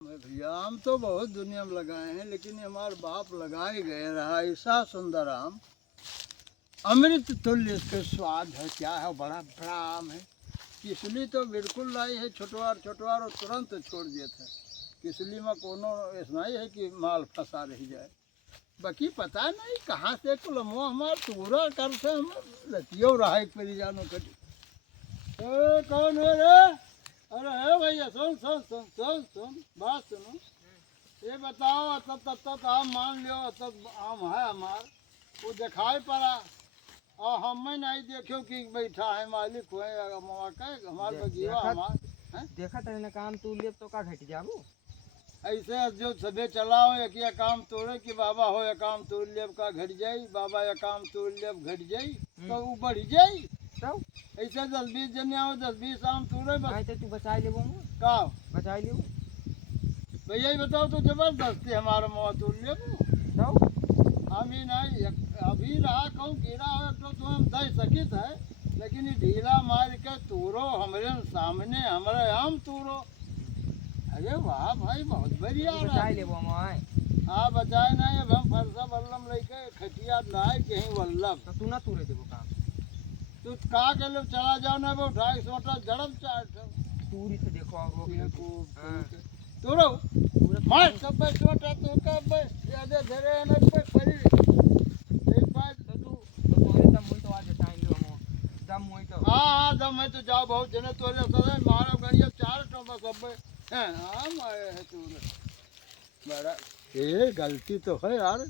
भैया आम तो बहुत दुनिया में लगाए हैं, लेकिन ये हमारे बाप लगाए गए रहा ऐसा सुंदर आम, अमृत तुल्य इसके स्वाद है। क्या है, बड़ा बड़ा आम है। किसली तो बिल्कुल नहीं है, छोटवार और तुरंत छोड़ दिए थे। किसली में कोनो ऐसा नहीं है कि माल फंसा रह जाए। बाकी पता नहीं कहाँ से कुलमो हमार पूरा कर से हम लतियो रहा एक परी जानो कटी। कौन है रे? अरे है भैया, सुन सुन सुन सुन सुन बात सुनो। ये बताओ, तब आम मान लियो, तब आम है हमार, वो दिखाई पड़ा और हम नहीं देखो कि बैठा है मालिक हुए हमार बगीवा हमार देखा तेरे ने काम तू ले तो का घट जाबू। ऐसे जो सबे चलाओ एक या काम तोड़े कि बाबा हो या काम तोड़ लेब का घट जाई, बाबा या काम तोड़ लेब घट जाई, तो वो बढ़ जाई। तो ऐसे 10-20 जने आओ, 10-20 आम तोड़े बस। तो तू बचा ले का बचा ले भैया ही बताओ तो जबरदस्ती हमारा मुँह तोड़ लेब। तो हम ही नहीं अभी रहा कहूँ गिरा हो तो हम दे सकित है, लेकिन ये ढीला मार के तोड़ो हमरे सामने हमारे आम तोड़ो। अरे वाह भाई, बहुत बढ़िया बचा ले वो मैं। हाँ बचाए नहीं, अब हम फरसा बल्लम लेके खटिया लाए कहीं वल्लभ। तो तू ना तूरे देबो काम, तू का के लोग चला जाओ ना, वो ढाई सोटा जड़म चाट तूरी से देखो और रोक ले तू। तोड़ो मार सब सोटा तो कब ज्यादा धरे न पे पड़ी एक बार। तो तोरे दम होई तो आज टाइम लो हम दम होई तो। हाँ दम है तो जाओ, बहुत जने तोड़े सदा मारो गड़िया 4 टोबा सब हैं। हम आए हैं तोड़े बड़ा। ये गलती तो है यार,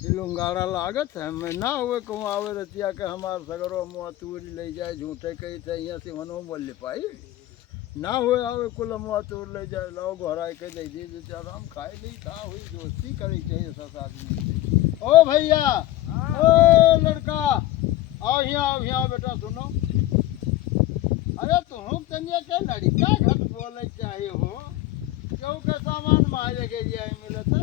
ये लुंगाड़ा लागत है। मैं ना हुए कहूँ आवे रतिया के हमार सगरो मुँह तूरी ले जाए, झूठे कही थे यहाँ से मनो बोल ले पाई ना हुए आवे कुल मुँह तूर ले जाए, लो घोरा के दे दी बेचारा हम खाए नहीं। कहा हुई दोस्ती करी चाहिए सब आदमी। ओ भैया, ओ लड़का, आओ यहाँ बेटा सुनो। अरे तुम तनिया के लड़का घट बोले चाहिए हो, क्यों का सामान मारे के लिए मिलत है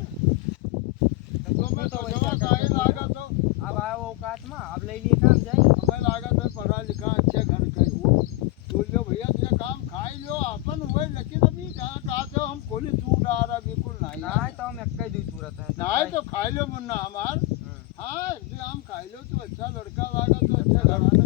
तुम्हें तो जमा काहे लागत हो। अब आया वो औकात में, अब ले लिए काम जाए। हमें लागत है पढ़ा लिखा अच्छे घर का हो, बोल लो भैया तेरा काम खाई लो अपन हुए, लेकिन अभी कहाँ कहते हो हम कोली सूट आ रहा बिल्कुल नहीं। नहीं तो हम एक ही सूरत है नहीं तो खाई लो मुन्ना हमार। हाँ हम खाई लो तो अच्छा लड़का लागत तो अच्छा घराना